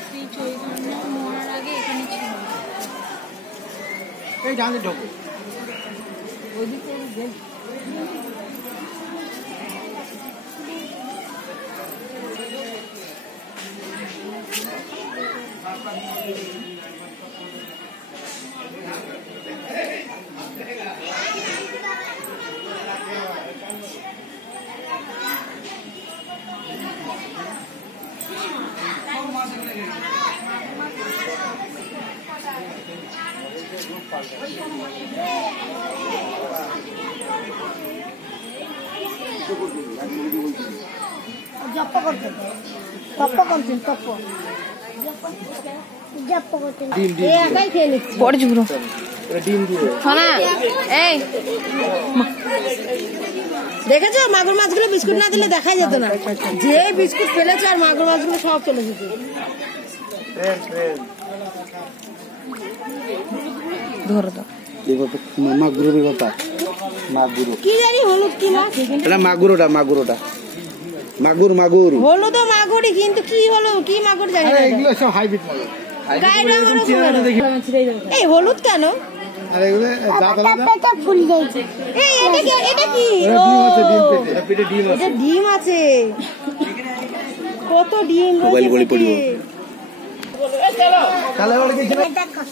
শ্রী চৈতন্য মরার আগে এখানে ছিল। এই জানে ঢোকো ওইদিকে জপ করতে তপ করতেন তপ জপ করতেন একাই খেয়ে নিচ্ছি পড়ছি পুরো ডিম দিয়ে না এই দেখেছো মাগুর মাছগুলো বিস্কুট না দিলে দেখাই যেত না যে বিস্কুট ফেলেছে আর মাগুর মাছগুলো সব চলে যেত ধরো তো মাগুরো বেগতা মাগুরো কি জানি হলুদ কি মাছ এটা মাগুরোটা মাগুরোটা মাগুর মাগুর হলুদ তো মাগুরই কিন্তু কি হলো কি মাগুর জানি না এগুলো সব হাইব্রিড মাগুর এই হলুদ কেন আর এগুলো দাঁত আলাদা ফুল যাচ্ছে এই এটা কি এটা পেটে ডিম আছে এটা ডিম আছে কত ডিম মোবাইল গলি পড়িব চলো তাহলে ওর কি দেখো